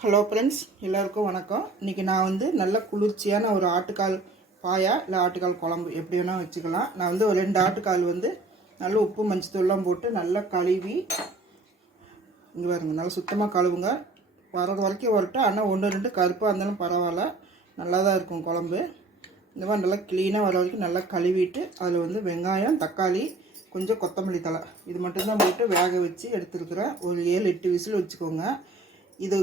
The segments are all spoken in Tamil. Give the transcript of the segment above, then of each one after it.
ஹலோ ஃப்ரெண்ட்ஸ், எல்லாருக்கும் வணக்கம். இன்றைக்கி நான் நல்ல குளிர்ச்சியான ஒரு ஆட்டுக்கால் பாயா இல்லை ஆட்டுக்கால் குழம்பு எப்படி வேணால் வச்சுக்கலாம். நான் ஒரு 2 ஆட்டுக்கால் நல்ல உப்பு மஞ்சத்தூள்லாம் போட்டு நல்லா கழுவி இங்கே பாருங்க, நல்லா சுத்தமாக கழுவுங்க. வர்றது வரைக்கும் வரட்டும். ஆனால் 1-2 கருப்பாக இருந்தாலும் பரவாயில்ல, நல்லா தான் இருக்கும் குழம்பு. இந்த மாதிரி நல்லா க்ளீனாக வர வரைக்கும் நல்லா கழுவிட்டு அதில் வெங்காயம், தக்காளி, கொஞ்சம் கொத்தமல்லி தழை இது மட்டும்தான் போட்டு வேக வச்சு எடுத்துருக்குறேன். ஒரு 7-8 விசில் வச்சுக்கோங்க. இது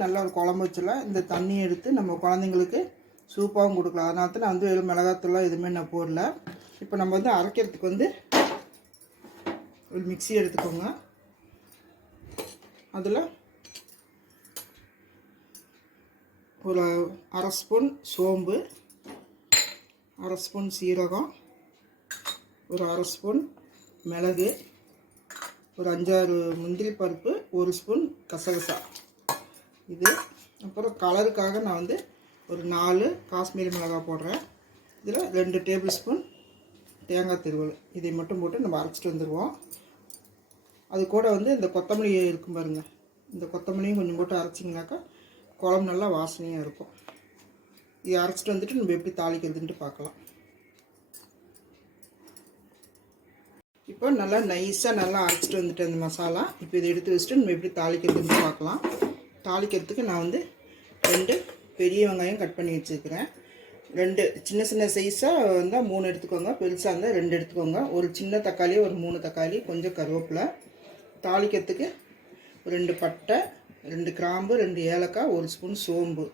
நல்ல ஒரு குழம்பு வச்சலாம். இந்த தண்ணி எடுத்து நம்ம குழந்தைங்களுக்கு சூப்பாகவும் கொடுக்கலாம். அதனால தான் நான் வெறும் மிளகாத்தூள்லாம் எதுவுமே நான் போடல. இப்போ நம்ம அரைக்கிறதுக்கு ஒரு மிக்ஸி எடுத்துக்கோங்க. அதில் ஒரு 1/2 ஸ்பூன் சோம்பு, 1/2 ஸ்பூன் சீரகம், ஒரு 1/2 ஸ்பூன் மிளகு, ஒரு 5-6 முந்திரி பருப்பு, 1 ஸ்பூன் கசகசா இது. அப்புறம் கலருக்காக நான் ஒரு 4 காஷ்மீரி மிளகாய் போடுறேன். இதில் 2 டேபிள் ஸ்பூன் தேங்காய் திருவல் இதை மட்டும் போட்டு நம்ம அரைச்சிட்டு வந்துடுவோம். அது கூட இந்த கொத்தமல்லி இருக்கும் பாருங்கள், இந்த கொத்தமல்லியும் கொஞ்சம் போட்டு அரைச்சிங்கனாக்கா குழம்பு நல்லா வாசனையாக இருக்கும். இதை அரைச்சிட்டு நம்ம எப்படி தாளிக்கிறதுன்ட்டு பார்க்கலாம். இப்போ நல்லா நைஸாக நல்லா அரைச்சிட்டு வந்துட்டு அந்த மசாலா. இப்போ இதை எடுத்து வச்சுட்டு நம்ம எப்படி தாளிக்கிறதுன்ட்டு பார்க்கலாம். தாளிக்கிறதுக்கு நான் 2 பெரிய வெங்காயம் கட் பண்ணி வச்சுருக்கிறேன். 2 சின்ன சின்ன சைஸாக இருந்தால் 3 எடுத்துக்கோங்க, பெருசாக இருந்தால் 2 எடுத்துக்கோங்க. ஒரு சின்ன தக்காளி, ஒரு 3 தக்காளி, கொஞ்சம் கருவேப்பிலை. தாளிக்கிறதுக்கு 2 பட்டை, 2 கிராம்பு, 2 ஏலக்காய், 1 ஸ்பூன் சோம்பு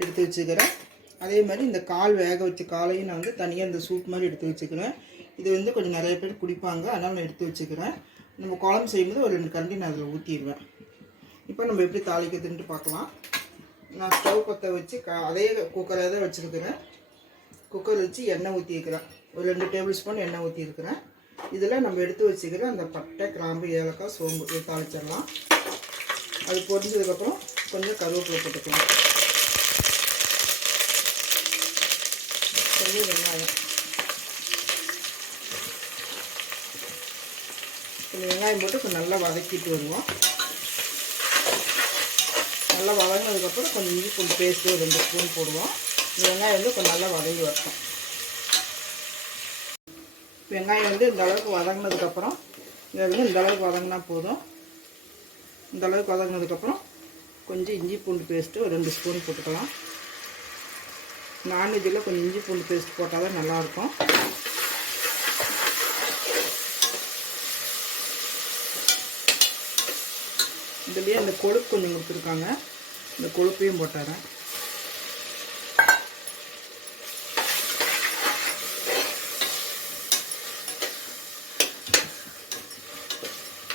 எடுத்து வச்சுக்கிறேன். அதே மாதிரி இந்த கால் வேக வச்ச காலையும் நான் தனியாக இந்த சூப் மாதிரி எடுத்து வச்சுக்கிறேன். இது கொஞ்சம் நிறைய பேர் குடிப்பாங்க, அதனால் நான் எடுத்து வச்சுக்கிறேன். நம்ம குழம்பு செய்யும்போது ஒரு 2 கரண்டி நான் அதில் ஊற்றிடுவேன். இப்போ நம்ம எப்படி தாளிக்கிறதுன்ட்டு பார்க்கலாம். நான் ஸ்டவ் பற்ற வச்சு அதே குக்கரை தான் வச்சுருக்கிறேன். குக்கர் வச்சு எண்ணெய் ஊற்றிக்கிறேன். ஒரு 2 டேபிள் ஸ்பூன் எண்ணெய் ஊற்றிருக்கிறேன். இதில் நம்ம எடுத்து வச்சுக்கிற அந்த பட்டை, கிராம்பு, ஏலக்காய், சோம்பு இதை தாளிச்சிடலாம். அது பொரிஞ்சதுக்கப்புறம் கொஞ்சம் கருவேப்பிலை போட்டுக்கலாம், கொஞ்சம் வெங்காயம். கொஞ்சம் வெங்காயம் போட்டு கொஞ்சம் நல்லா வதக்கிட்டு வருவோம். நல்லா வதங்கினதுக்கப்புறம் கொஞ்சம் இஞ்சி பூண்டு பேஸ்ட்டு ஒரு 2 ஸ்பூன் போடுவோம். இந்த வெங்காயம் கொஞ்சம் நல்லா வதங்கி வரட்டும். வெங்காயம் இந்த அளவுக்கு வதங்கினதுக்கப்புறம் இந்த அளவுக்கு வதங்கினா போதும். இந்த அளவுக்கு வதங்கினதுக்கப்புறம் கொஞ்சம் இஞ்சி பூண்டு பேஸ்ட்டு ஒரு 2 ஸ்பூன் போட்டுக்கலாம். நான்வெஜ்ஜில் கொஞ்சம் இஞ்சி பூண்டு பேஸ்ட் போட்டால் தான் நல்லாயிருக்கும். இதுலேயே அந்த கொழுப்பு கொஞ்சம் கொடுத்துருக்காங்க, இந்த கொழுப்பையும் போட்டுறேன்.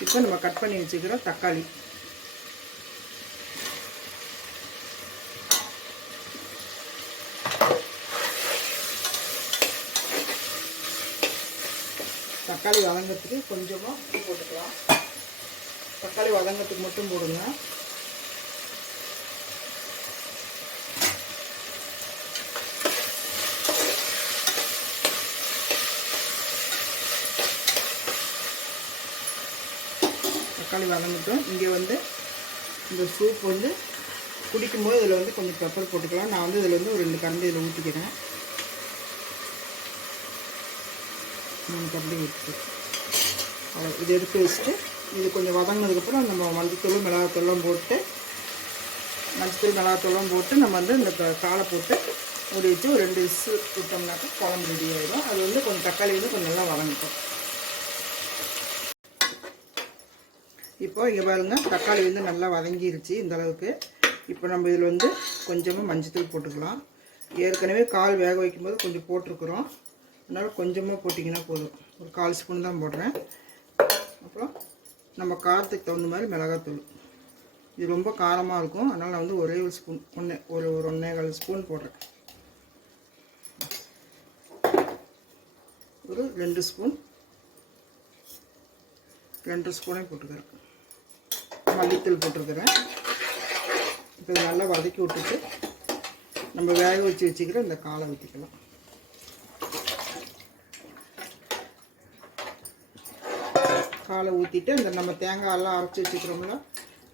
இப்போ நம்ம கட் பண்ணி வச்சுக்கிறோம் தக்காளி. தக்காளி வதங்கிறதுக்கு கொஞ்சமாக உப்பு போட்டுக்கலாம். தக்காளி வதங்கிறதுக்கு மட்டும் போடுங்க. தக்காளி வதங்கட்டும். இங்கே இந்த சூப் குடிக்கும்போது இதில் கொஞ்சம் பெப்பர் போட்டுக்கலாம். நான் இதில் ஒரு 2 கரண்டி இதில் ஊற்றிக்கிறேன். 3 கரண்டி ஊற்றி இதை எடுத்து வச்சுட்டு இது கொஞ்சம் வதங்கினதுக்கப்புறம் நம்ம மஞ்சத்தூள், மிளகாத்தூள்லாம் போட்டு நம்ம இந்த காலை போட்டு மூடி வச்சு ஒரு 2 விசில் விட்டோம்னாக்கா குழம்பு ரெடி ஆகிடும். அது கொஞ்சம் தக்காளி கொஞ்சம் நல்லா வதங்கிட்டோம். இப்போ இங்கே பாருங்கள், தக்காளி நல்லா வதங்கிருச்சு இந்த அளவுக்கு. இப்போ நம்ம இதில் கொஞ்சமாக மஞ்சத்தூள் போட்டுக்கலாம். ஏற்கனவே கால் வேக வைக்கும்போது கொஞ்சம் போட்டிருக்குறோம், அதனால் கொஞ்சமாக போட்டிங்கன்னா போதும். ஒரு 1/4 ஸ்பூன் தான் போடுறேன். அப்புறம் நம்ம காரத்துக்கு தகுந்த மாதிரி மிளகாத்தூள். இது ரொம்ப காரமாக இருக்கும், அதனால் நான் ஒரே ஒரு ஸ்பூன், ஒரு 1.25 ஸ்பூன் போடுறேன். ஒரு 2 ஸ்பூன், 2 ஸ்பூனே போட்டுக்கிறேன். மல்லித்தூள் போட்டிருக்கிறேன். இப்போ இதை நல்லா வதக்கி விட்டுட்டு நம்ம வேக வச்சுக்கிற இந்த காலை ஊற்றிக்கலாம். காலை ஊற்றிட்டு இந்த நம்ம தேங்காயெல்லாம் அரைச்சி வச்சுக்கிறோம்ல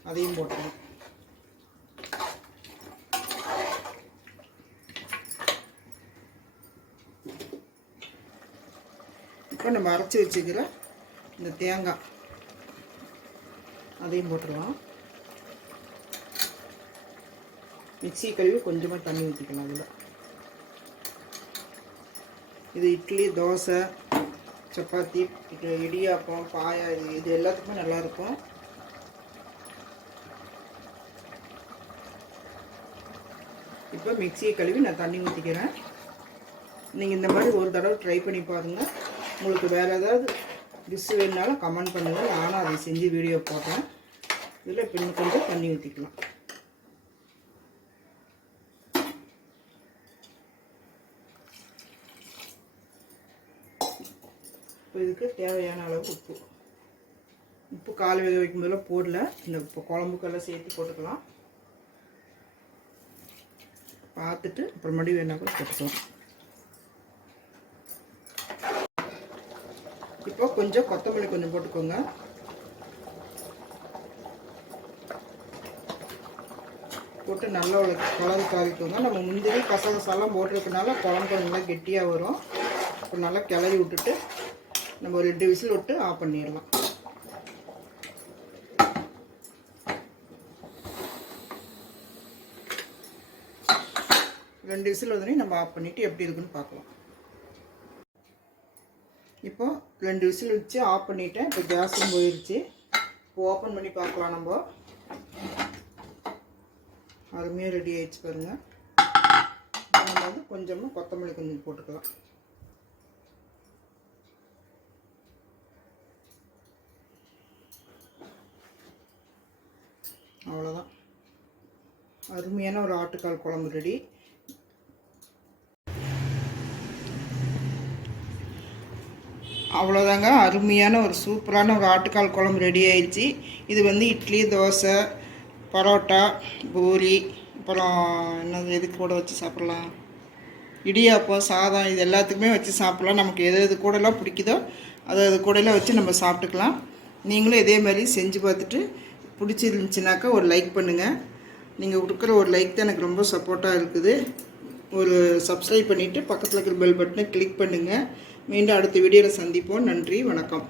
அதையும் போட்டுக்கலாம். இப்போ நம்ம அரைச்சி வச்சுக்கிற இந்த தேங்காய் அதையும் போட்டுடலாம். மிக்ஸி கழுவி கொஞ்சமாக தண்ணி ஊற்றிக்கலாம். அதில் இது இட்லி, தோசை, சப்பாத்தி, இடியாப்பம், பாயா இது எல்லாத்துக்குமே நல்லாயிருக்கும். இப்போ மிக்ஸியை கழுவி நான் தண்ணி ஊற்றிக்கிறேன். நீங்கள் இந்த மாதிரி ஒரு தடவை ட்ரை பண்ணி பாருங்கள். உங்களுக்கு வேறு ஏதாவது டிஷ் வேணுனாலும் கமெண்ட் பண்ணுங்கள். நானும் அதை செஞ்சு வீடியோ போட்டேன். இதில் இப்போ இன்னும் கொஞ்சம் தண்ணி ஊற்றிக்கலாம். இப்போ இதுக்கு தேவையான அளவு உப்பு கால் வேக வைக்கும் போதெல்லாம் போடல. இந்த இப்போ குழம்புக்கெல்லாம் சேர்த்து போட்டுக்கலாம். பார்த்துட்டு அப்புறமேடி வேணா கூட போட்டுக்கலாம். இப்போ கொஞ்சம் கொத்தமல்லி கொஞ்சம் போட்டுக்கோங்க. போட்டு நல்லா கலந்து காவிக்கோங்க. நம்ம முந்திரி கசகசாலாம் போட்டிருக்கனால குழம்பு நல்லா கெட்டியாக வரும். இப்போ நல்லா கிளறி விட்டுட்டு நம்ம ஒரு 2 விசில் விட்டு ஆஃப் பண்ணிடலாம். ரெண்டு விசில் வந்தோடனே நம்ம ஆஃப் பண்ணிவிட்டு எப்படி இருக்குன்னு பார்க்கலாம். இப்போ 2 விசில் வச்சு ஆஃப் பண்ணிவிட்டேன். இப்போ கேஸும் போயிடுச்சு. இப்போ ஓப்பன் பண்ணி பார்க்கலாம். நம்ம அருமையாக ரெடி ஆகிடுச்சு பாருங்கள். நம்ம வந்து கொஞ்சமாக கொத்தமல்லி கொஞ்சம் போட்டுக்கலாம். அவ்வளோதான், அருமையான ஒரு ஆட்டுக்கால் குழம்பு ரெடி. அவ்வளோதாங்க, அருமையான ஒரு சூப்பரான ஒரு ஆட்டுக்கால் குழம்பு ரெடி ஆயிடுச்சு. இது வந்து இட்லி, தோசை, பரோட்டா, பூரி, அப்புறம் என்னது எதுக்கு கூட வச்சு சாப்பிட்லாம், இடியாப்பம், சாதம், இது எல்லாத்துக்குமே வச்சு சாப்பிட்லாம். நமக்கு எது கூடலாம் பிடிக்குதோ அது கூடலாம் வச்சு நம்ம சாப்பிட்டுக்கலாம். நீங்களும் இதே மாதிரி செஞ்சு பார்த்துட்டு பிடிச்சிருந்துச்சுனாக்கா ஒரு லைக் பண்ணுங்கள். நீங்கள் கொடுக்குற ஒரு லைக் தான் எனக்கு ரொம்ப சப்போர்ட்டாக இருக்குது. ஒரு சப்ஸ்கிரைப் பண்ணிவிட்டு பக்கத்தில் இருக்கிற பெல் பட்டனை கிளிக் பண்ணுங்கள். மீண்டும் அடுத்த வீடியோவில் சந்திப்போம். நன்றி, வணக்கம்.